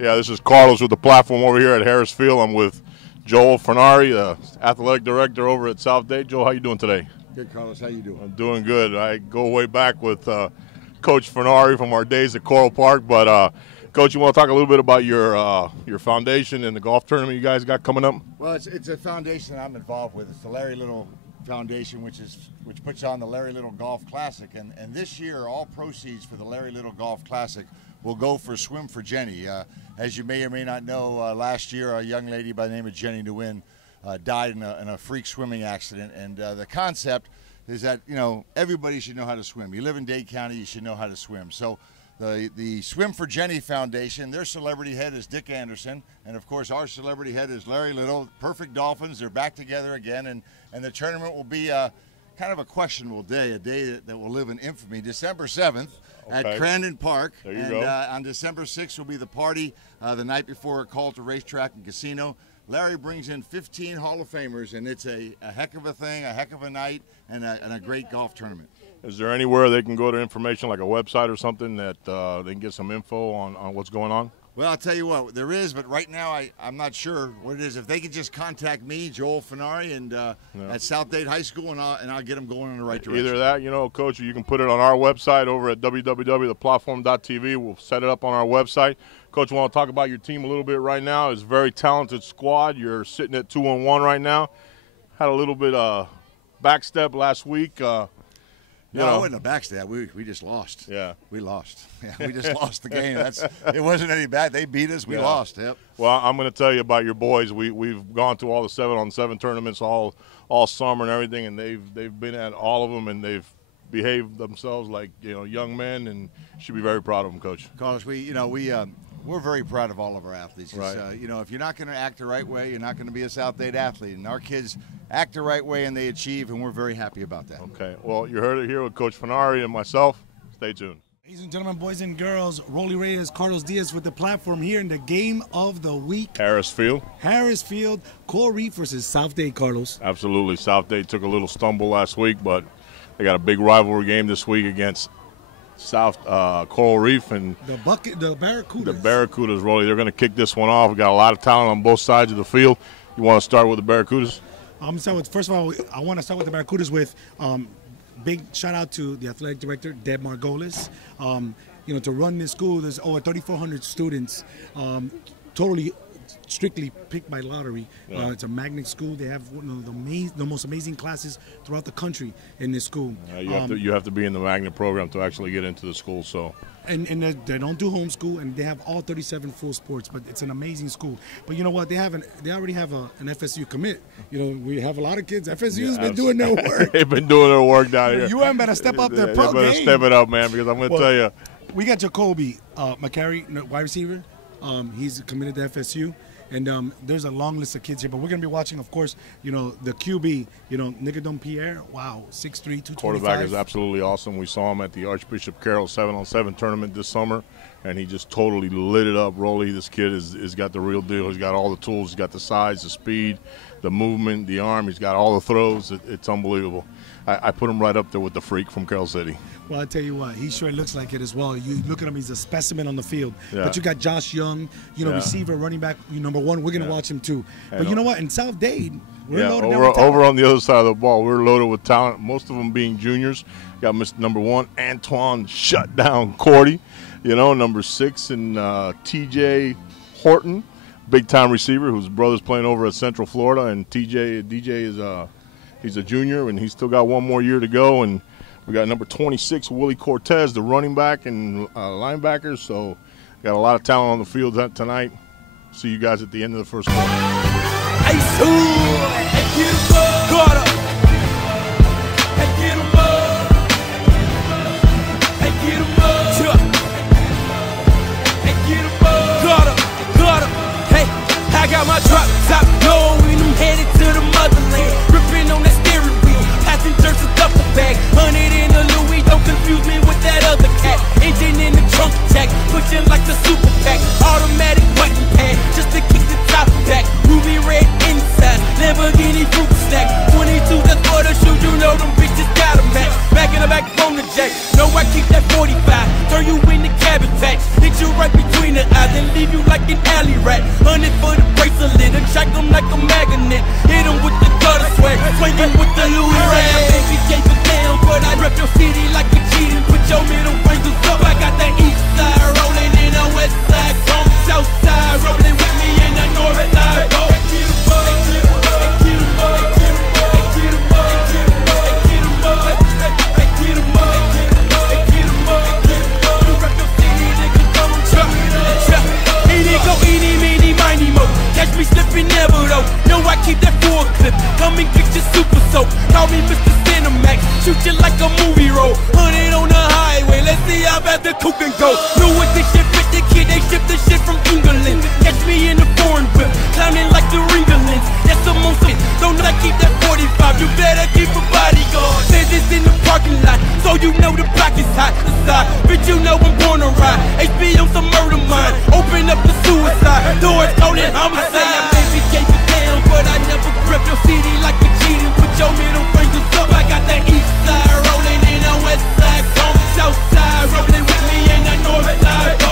Yeah, this is Carlos with the platform over here at Harris Field. I'm with Joel Fernari, the athletic director over at South Dade. Joel, how you doing today? Good, Carlos. How you doing? I'm doing good. I go way back with Coach Fernari from our days at Coral Park. But Coach, you want to talk a little bit about your foundation and the golf tournament you guys got coming up? Well, it's a foundation I'm involved with. It's the Larry Little Foundation, which puts on the Larry Little Golf Classic, and this year all proceeds for the Larry Little Golf Classic will go for Swim for Jenny. As you may or may not know, last year a young lady by the name of Jenny Nguyen died in a freak swimming accident, and the concept is that, you know, everybody should know how to swim. You live in Dade County, you should know how to swim. So the Swim for Jenny Foundation, their celebrity head is Dick Anderson, and of course our celebrity head is Larry Little. Perfect Dolphins, they're back together again, and the tournament will be kind of a questionable day, a day that will live in infamy. December 7th at Crandon Park. There you go. On December 6th will be the party, the night before a call to racetrack and casino. Larry brings in 15 Hall of Famers, and it's a heck of a thing, a heck of a night, and a great golf tournament. Is there anywhere they can go to information, like a website or something, that they can get some info on what's going on? Well, I'll tell you what, there is, but right now I'm not sure what it is. If they could just contact me, Joel Fernari, and at South Dade High School, and I'll get them going in the right direction. Either that, you know, Coach, or you can put it on our website over at www.theplatform.tv. We'll set it up on our website. Coach, I want to talk about your team a little bit right now. It's a very talented squad. You're sitting at 2-1 right now. Had a little bit backstep last week. No, it wasn't a backstab. We just lost. Yeah. We lost. Yeah, we just lost the game. It wasn't any bad. They beat us. We lost. Yep. Well, I'm going to tell you about your boys. We've gone to all the 7-on-7 tournaments all summer and everything, and they've been at all of them, and they've behaved themselves like, you know, young men, and should be very proud of them, Coach. Carlos, we're very proud of all of our athletes. Right. You know, if you're not going to act the right way, you're not going to be a South Dade athlete. And our kids act the right way, and they achieve, and we're very happy about that. Okay. Well, you heard it here with Coach Fernari and myself. Stay tuned. Ladies and gentlemen, boys and girls, Rolly Raiders, Carlos Diaz with the platform here in the game of the week. Harris Field. Harris Field, Coral Reef versus South Dade, Carlos. Absolutely. South Dade took a little stumble last week, but they got a big rivalry game this week against Coral Reef, and the Barracudas. The Barracudas, Rolly. They're going to kick this one off. We got a lot of talent on both sides of the field. You want to start with the Barracudas? First of all, I want to start with the Barracudas with big shout out to the athletic director, Deb Margolis. You know, to run this school, there's over 3,400 students, totally strictly picked by lottery. Yeah. It's a magnet school. They have one of the most amazing classes throughout the country in this school. You have to be in the magnet program to actually get into the school. So. And they don't do homeschool, and they have all 37 full sports. But it's an amazing school. But you know what? They already have an FSU commit. You know, we have a lot of kids. FSU's been doing their work. They've been doing their work down here. You better step up their pro game. They better step it up, man, because I'm going to tell you. We got Jacoby McCary, wide receiver. He's committed to FSU. And there's a long list of kids here, but we're going to be watching, of course, you know, the QB, you know, Nicodome Pierre. Wow, 6'3", 225. Quarterback is absolutely awesome. We saw him at the Archbishop Carroll 7-on-7 tournament this summer, and he just totally lit it up. Rolly, this kid is got the real deal. He's got all the tools. He's got the size, the speed, the movement, the arm. He's got all the throws. It's unbelievable. I put him right up there with the freak from Carroll City. Well, I tell you what, he sure looks like it as well. You look at him; he's a specimen on the field. Yeah. But you got Josh Young, you know, receiver, running back, number one. We're gonna watch him too. But you know what? In South Dade, we're loaded over on the other side of the ball. We're loaded with talent. Most of them being juniors. Got Mr. Number 1, Antoine Shutdown Cordy. You know, number 6, and T.J. Horton, big time receiver whose brother's playing over at Central Florida, and DJ is he's a junior, and he's still got one more year to go. And we got number 26, Willie Cortez, the running back and linebacker. So got a lot of talent on the field tonight. See you guys at the end of the first quarter. I got my drop top low and I'm headed to the motherland. Ripping on that that 45, turn you into cabbage patch, hit you right between the eyes and leave you like an alley rat. 100 for the bracelet, attract them like a magnet, hit them with the gutter swag, swinging with the Louis rag. Baby gave a damn, but I rep your city like a cheating. Put your middle fingers up, I got the east side rolling in the west side, come south side rolling with me in the north side. Go. Catch me slipping never though. No, I keep that full clip. Come and get your super soap. Call me Mr. Cinemax. Shoot you like a movie roll. 100 on the highway. Let's see how bad the coupe can go. New edition fit the kid. They ship the shit from England. Catch me in the foreign whip, clowning like the Ringerlands. That's the most it. Don't I keep that 45. You better keep a bodyguard. Say this in the parking lot, so you know the block is hot. Aside, bitch, you know I'm born to ride. HB on some murder mine. Open up the suicide doors, calling homicide. Say I maybe gave it down, but I never grip your CD like a cheating. Put your middle fingers up. I got the east side rolling in the west side, come south side rolling with me in the north side. Go.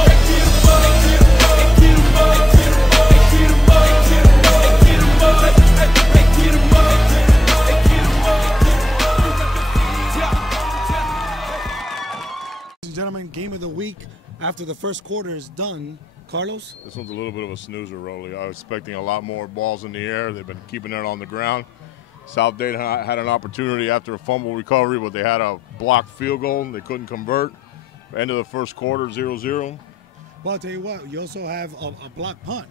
Ladies and gentlemen, game of the week after the first quarter is done. Carlos? This one's a little bit of a snoozer, Rolly. I was expecting a lot more balls in the air. They've been keeping it on the ground. South Dade had an opportunity after a fumble recovery, but they had a blocked field goal and they couldn't convert. End of the first quarter, 0-0. Well, I'll tell you what, you also have a block punt.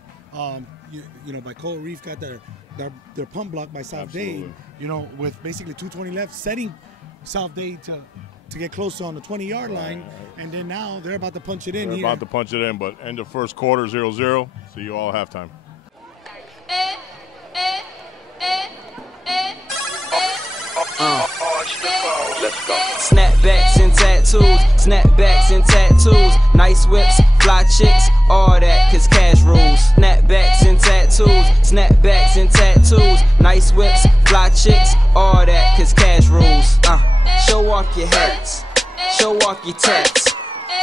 You know, by Cole Reef got their punt block by South Dade, you know, with basically 2:20 left, setting South Dade to get closer on the 20-yard line, and then now they're about to punch it in. They're about to punch it in, but end of first quarter, 0-0. See you all at halftime. Let's go. Snapbacks and tattoos, snapbacks and tattoos, nice whips, fly chicks, all that, cause cash rules. Snapbacks and tattoos, snapbacks and tattoos, nice whips, fly chicks, all that, cause cash rules. Show off your hats, show off your tats,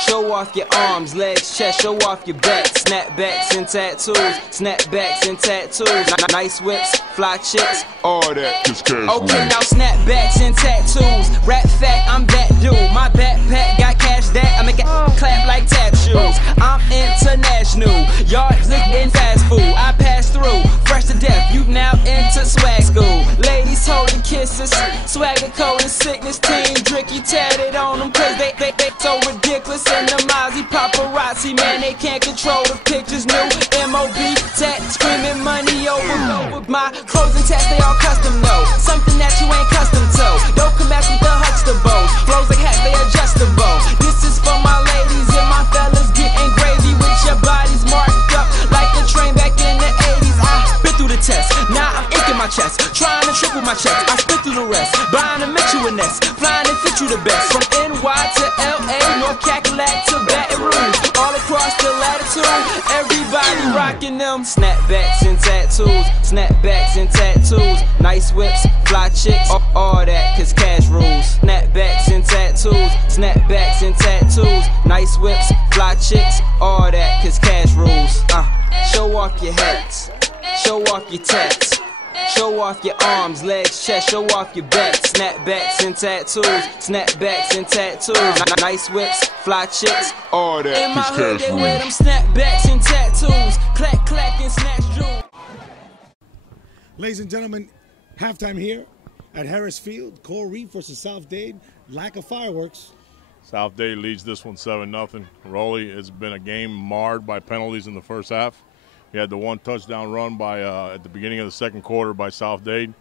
show off your arms, legs, chest, show off your back. Snapbacks and tattoos, snapbacks and tattoos, nice whips, fly chicks, all that, cause cash rules. Okay, now snapbacks and tattoos, rap fact, I'm that dude. My backpack got cash that I make it clap like tap shoes. I'm international, y'all looking fast food. I pass through, fresh to death, you now into swag school. Ladies holding kisses, swagger code and sickness team. Dricky tatted on them cause they so ridiculous. And the Mozzie paparazzi, man, they can't control the pictures. New MOB tat, screaming money over my clothes and tats, they all custom, no. Something that you ain't custom to. Don't come at me with the Huxtables. Flows like hats, they adjustable. This is for my ladies and my fellas getting gravy with your bodies marked up like a train back in the 80s. I been through the test, now I'm inking my chest, trying to triple my checks. I spit through the rest, buying to meet you a nest, flying and fit you the best. From NY to LA, North Cackalack to Baton Rouge, all across the latitude, everybody rocking them. Snapbacks and tattoos, snapbacks and tattoos, nice whips, fly chicks, all that, cause cash rules. Snapbacks and tattoos, snapbacks and tattoos, nice whips, fly chicks, all that, cause cash rules. Show off your hats, show off your tats, show off your arms, legs, chest, show off your back. Snapbacks and tattoos, snapbacks and tattoos, nice whips, fly chicks, all that. In my hood they wear them snapbacks and tattoos, clack clack and snatch jewels. Ladies and gentlemen, halftime here at Harris Field. Cole Reef versus South Dade. Lack of fireworks. South Dade leads this one 7-0. Rolly, it's been a game marred by penalties in the first half. We had the one touchdown run by at the beginning of the second quarter by South Dade.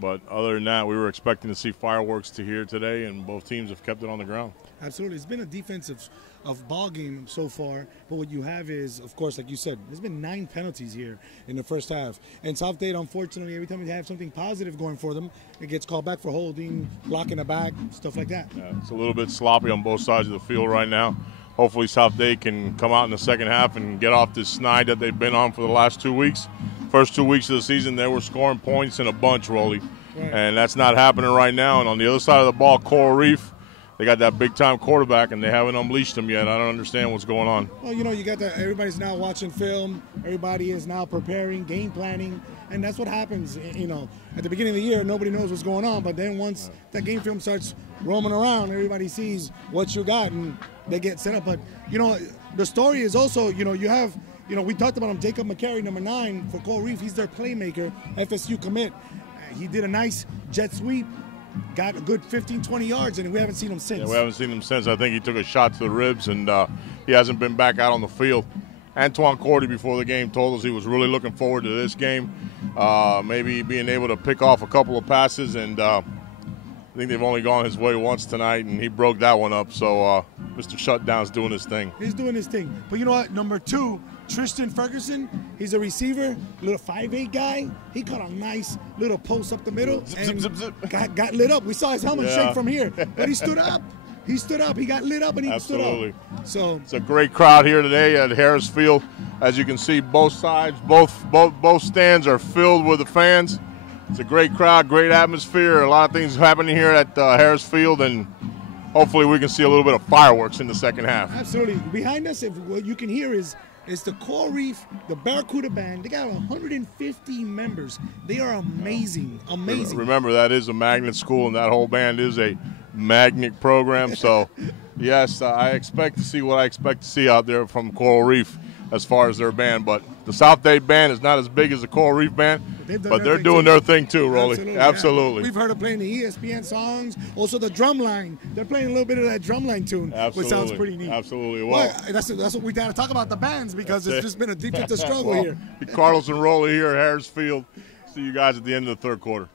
But other than that, we were expecting to see fireworks to here today, and both teams have kept it on the ground. Absolutely. It's been a defensive ball game so far, but what you have is, of course, like you said, there's been 9 penalties here in the first half. And South Dade, unfortunately, every time they have something positive going for them, it gets called back for holding, blocking the back, stuff like that. Yeah, it's a little bit sloppy on both sides of the field right now. Hopefully South Dade can come out in the second half and get off this snide that they've been on for the last 2 weeks. First 2 weeks of the season, they were scoring points in a bunch, Rolly. Right. And that's not happening right now. And on the other side of the ball, Coral Reef, they got that big-time quarterback, and they haven't unleashed him yet. I don't understand what's going on. Well, you know, you got that. Everybody's now watching film. Everybody is now preparing, game planning, and that's what happens. You know, at the beginning of the year, nobody knows what's going on, but then once that game film starts roaming around, everybody sees what you got, and they get set up. But you know, the story is also, you know, you have, you know, we talked about him, Jacob McCary, number 9 for Coral Reef. He's their playmaker, FSU commit. He did a nice jet sweep. Got a good 15, 20 yards, and we haven't seen him since. Yeah, we haven't seen him since. I think he took a shot to the ribs, and he hasn't been back out on the field. Antoine Cordy, before the game, told us he was really looking forward to this game, maybe being able to pick off a couple of passes, and I think they've only gone his way once tonight, and he broke that one up. So Mr. Shutdown's doing his thing. He's doing his thing. But you know what? Number 2, Tristan Ferguson, he's a receiver, little 5'8" guy. He caught a nice little post up the middle and got lit up. We saw his helmet shake from here, but he stood up. He stood up. He got lit up, and he stood up. So it's a great crowd here today at Harris Field. As you can see, both sides, both stands are filled with the fans. It's a great crowd, great atmosphere. A lot of things happening here at Harris Field, and hopefully we can see a little bit of fireworks in the second half. Absolutely. Behind us, what you can hear is the Coral Reef, the Barracuda Band. They got 150 members. They are amazing, amazing. Remember, that is a magnet school, and that whole band is a magnet program. So, yes, I expect to see what I expect to see out there from Coral Reef as far as their band. But the South Dade band is not as big as the Coral Reef band, but they're doing their thing too, Rolly. Absolutely. We've heard them playing the ESPN songs, also the drum line. They're playing a little bit of that drum line tune, which sounds pretty neat. Absolutely. Well, that's what we got to talk about, the bands, because it's just been a defensive struggle here. Carlos and Rolly here at Harris Field. See you guys at the end of the third quarter.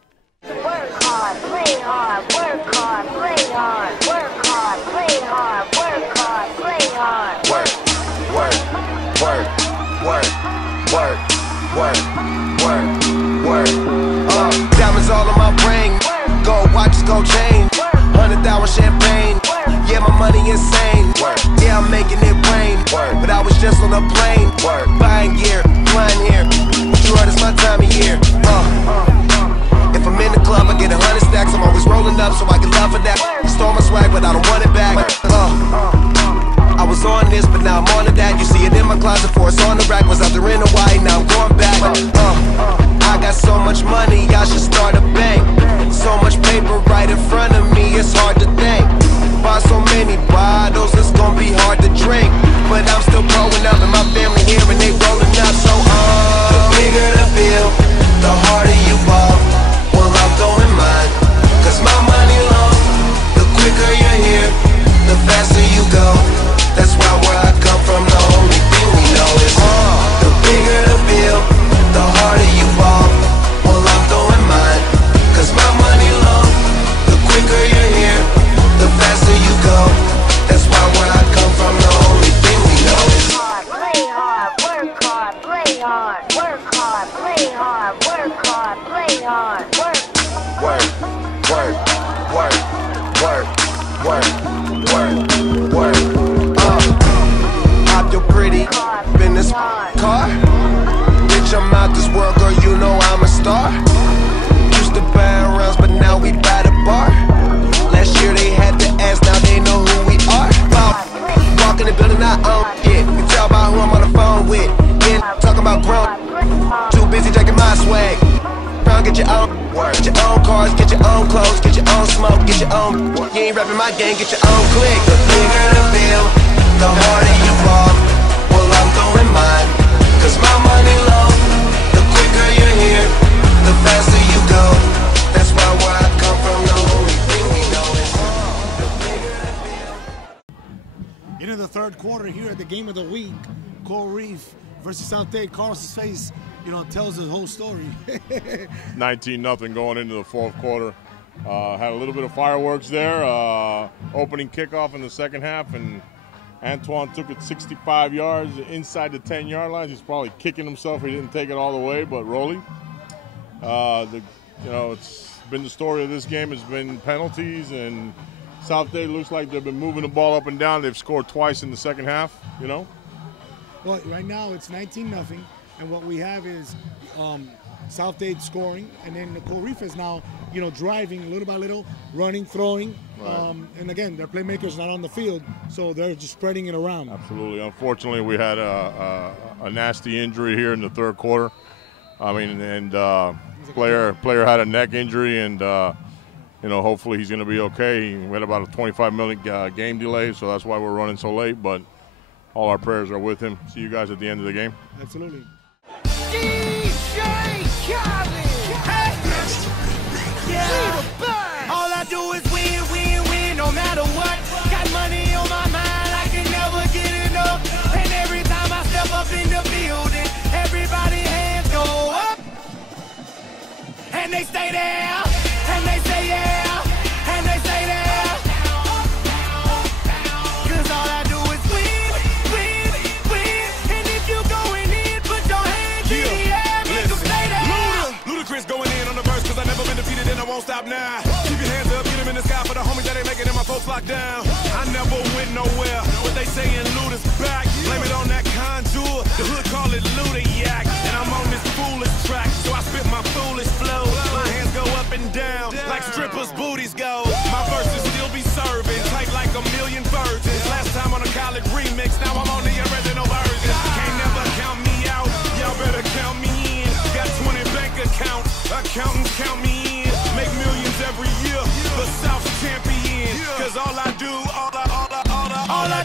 Work hard, play hard, work hard, play hard, work hard, play hard, work hard, play hard. Work, work, work, work, work, work, work, work. Diamonds all on my brain, gold watches, gold chain, $100 champagne. Yeah, my money insane. Yeah, I'm making it rain, but I was just on a plane, buying gear, flying here. What you heard is my time of year. If I'm in the club, I get 100 stacks. I'm always rolling up, so I get love for that. Stole my swag, but I don't want it back. I was on this, but now I'm on to that. You see it in my closet, for it's on the rack. Was out there in Hawaii, now I'm going back. I got so much money, I should start a bank. So much paper right in front of me, it's hard to think. Buy so many bottles, it's gonna be hard to drink. But I'm still growing up, and my family here, and they rolling up. So the bigger the bill, the harder you ball. Well, I'm throwing mine, cause my money long. The quicker you're here, the faster you go. That's why where I come from, the only thing we know is the bigger the bill, the harder you ball. Well, I'm throwing mine, cause my money long. The quicker you're here, the faster you go. That's why where I come from, the only thing we know is Play hard, work hard, play hard, work hard, play hard, work hard, play hard, work. Work, work, work, work, work, work, work. Pop your pretty in this car. Bitch, I'm out this world, girl, you know I'm a star. Used to buy rounds, but now we buy the bar. Last year they had to ask, now they know who we are. Walk in the building, I own it. You tell about who I'm on the phone with. Yeah, talking about grown. Too busy taking my swag. Get your own work, get your own cars, get your own clothes, get your own smoke, get your own. You ain't rapping my game, get your own click. The bigger the bill, the harder you fall. Well, I'm throwing mine, cause my money low. The quicker you're here, the faster you go. That's why where I come from, the only thing we know is the bigger the bill. Into the third quarter here at the game of the week, Coral Reef versus South Dade. Carlos's face, you know, tells the whole story. 19-0 going into the fourth quarter. Had a little bit of fireworks there. Opening kickoff in the second half, and Antoine took it 65 yards inside the 10-yard line. He's probably kicking himself. He didn't take it all the way, but Rolly, it's been the story of this game. It's been penalties, and South Dade looks like they've been moving the ball up and down. They've scored twice in the second half. You know. Well, right now it's 19-0. And what we have is South Dade scoring, and then the Reef is now, driving little by little, running, throwing. Right. And again, their playmakers not on the field, so they're just spreading it around. Absolutely. Unfortunately, we had a nasty injury here in the third quarter. I mean, and player had a neck injury, and hopefully he's going to be okay. We had about a 25-minute game delay, so that's why we're running so late. But all our prayers are with him. See you guys at the end of the game. Absolutely. DJ Khaled. Hey. Yeah. All I do is win, win, win, no matter what. Got money on my mind, I can never get enough. And every time I step up in the building, everybody hands go up. And they stay there, and they say yeah, and they say there. 'Cause all I do is win, win, win. And if you going in, put your hands in the air, make them stay there. Ludacris going in on the verse, 'cause I never been defeated and I won't stop now. Keep your hands up, get them in the sky for the homies that ain't making it, my folks locked down. I never went nowhere, what they saying Luda's back. Blame it on that contour, the hood call it Luda-yak. And I'm on this foolish track, so I spit my foolish flow. My hands go up and down, like strippers' booties go. My verses still be serving, tight like a million virgins. Last time on a college remix, now I'm on the original version. Can't never count me out, y'all better count me in. Got 20 bank accounts, accountants count me in. Make millions every year, the South's champion. 'Cause all I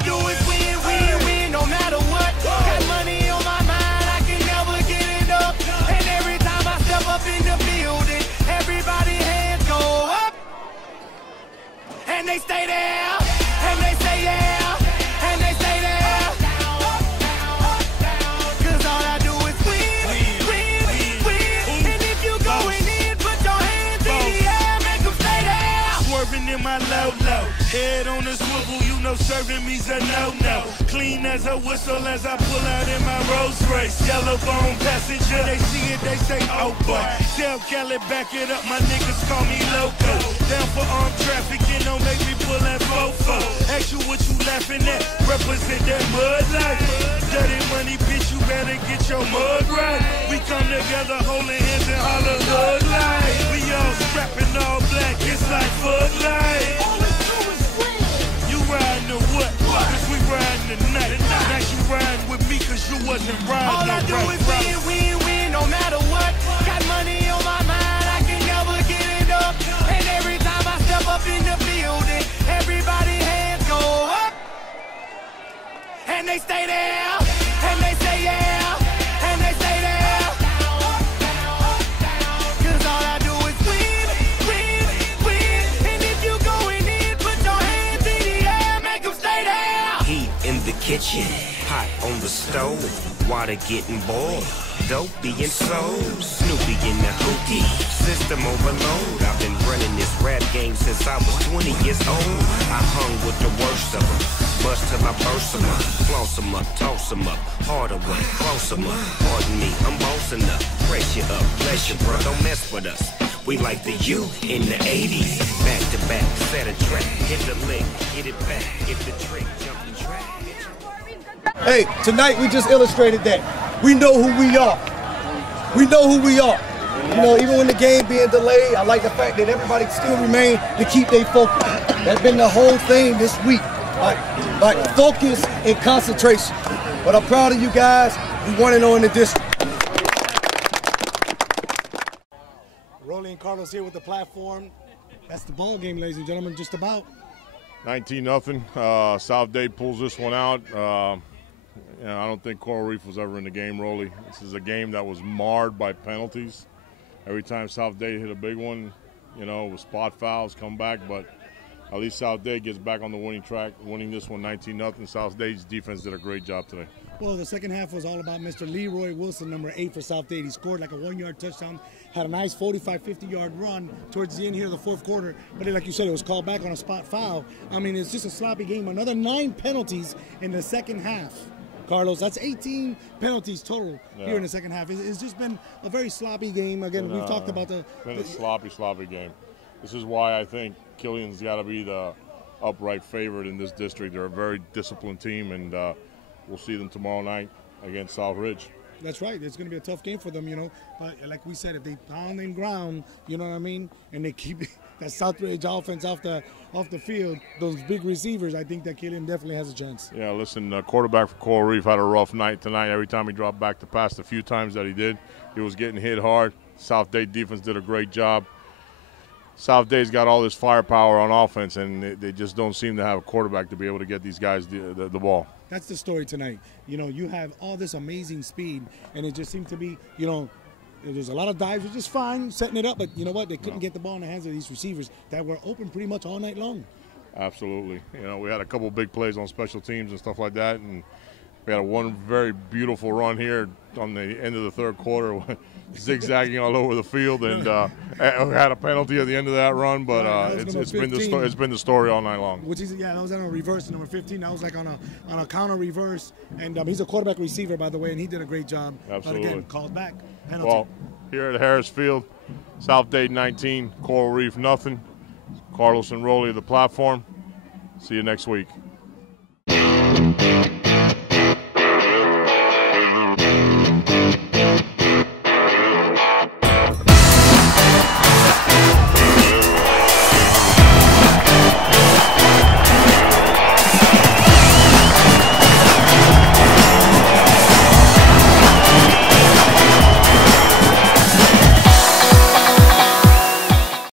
do is win, win, win, no matter what. Got money on my mind, I can never get enough. And every time I step up in the building, everybody hands go up. And they stay there, and they say yeah, and they stay there. 'Cause all I do is win, win, win. And if you going in, put your hands in the air, make them stay there. Swerving in my low-low, head on the swivel, serving me's a no-no. Clean as a whistle as I pull out in my Rolls Royce. Yellow bone passenger, they see it, they say, oh boy. Tell Kelly, back it up, my niggas call me loco. Down for armed trafficking, don't make me pull that fofo. Ask you what you laughing at, represent that mud life. Dirty money, bitch, you better get your mud right. We come together, holding hands and holler hood life. We all strapping all black, it's like Bud Light. Riding or what? 'Cause we riding tonight. Now you riding with me 'cause you wasn't riding. All I do is win, win, win, no matter what. Got money on my mind, I can never get it up. And every time I step up in the building, everybody hands go up. And they stay there, and they say yeah, and they stay there. 'Cause all I do is win, win, win. And if you going in, put your hands in the air, make them stay there. Heat in the kitchen, hot on the stove, water getting boiled, dope being sold, Snoopy in the hookie, system overload. I've been running this rap game since I was 20 years old. I hung with the worst of them, bust till I burst them up, floss them up, toss them up, harder one, close them up. Pardon me, I'm bossing up, pressure up, bless you, bro, don't mess with us. We like the U in the 80s, back to back, set a track, hit the lick, hit it back, hit the trick, jump the track. Hey, tonight we just illustrated that. We know who we are. We know who we are. Even when the game being delayed, I like the fact that everybody still remain to keep their focus. That's been the whole thing this week. Like focus and concentration. But I'm proud of you guys. We won it on the district. Rolly and Carlos here with the platform. That's the ball game, ladies and gentlemen, just about. 19-0. South Dade pulls this one out. I don't think Coral Reef was ever in the game, Rolly. This is a game that was marred by penalties. Every time South Dade hit a big one, with spot fouls, come back, but at least South Dade gets back on the winning track, winning this one 19-0. South Dade's defense did a great job today. Well, the second half was all about Mr. Leroy Wilson, number 8 for South Dade. He scored like a 1-yard touchdown, had a nice 45, 50-yard run towards the end here of the fourth quarter. But like you said, it was called back on a spot foul. I mean, it's just a sloppy game. Another 9 penalties in the second half. Carlos, that's 18 penalties total here in the second half. It's just been a very sloppy game. Again, we've talked about the sloppy game. This is why I think Killian's got to be the upright favorite in this district. They're a very disciplined team, and we'll see them tomorrow night against South Ridge. That's right. It's going to be a tough game for them, you know. But like we said, if they pound and ground, you know what I mean, and they keep that Southridge offense off the field, those big receivers, I think that Killian definitely has a chance. Yeah, listen, quarterback for Coral Reef had a rough night tonight. Every time he dropped back to pass, the few times that he did, he was getting hit hard. South Dade defense did a great job. South Dade's got all this firepower on offense, and they just don't seem to have a quarterback to be able to get these guys the ball. That's the story tonight. You know, you have all this amazing speed, and it just seemed to be, you know, there's a lot of dives, which is fine, setting it up, but you know what? They couldn't get the ball in the hands of these receivers that were open pretty much all night long. Absolutely. You know, we had a couple big plays on special teams and stuff like that, and we had one very beautiful run here on the end of the third quarter, zigzagging all over the field, and had a penalty at the end of that run. But it's been the story all night long. Which is that was on a reverse, number 15. That was like on a counter reverse, and he's a quarterback receiver, by the way, and he did a great job. Absolutely. But again, called back penalty. Well, here at Harris Field, South Dade 19, Coral Reef nothing. Carlos and Rolly of the platform. See you next week.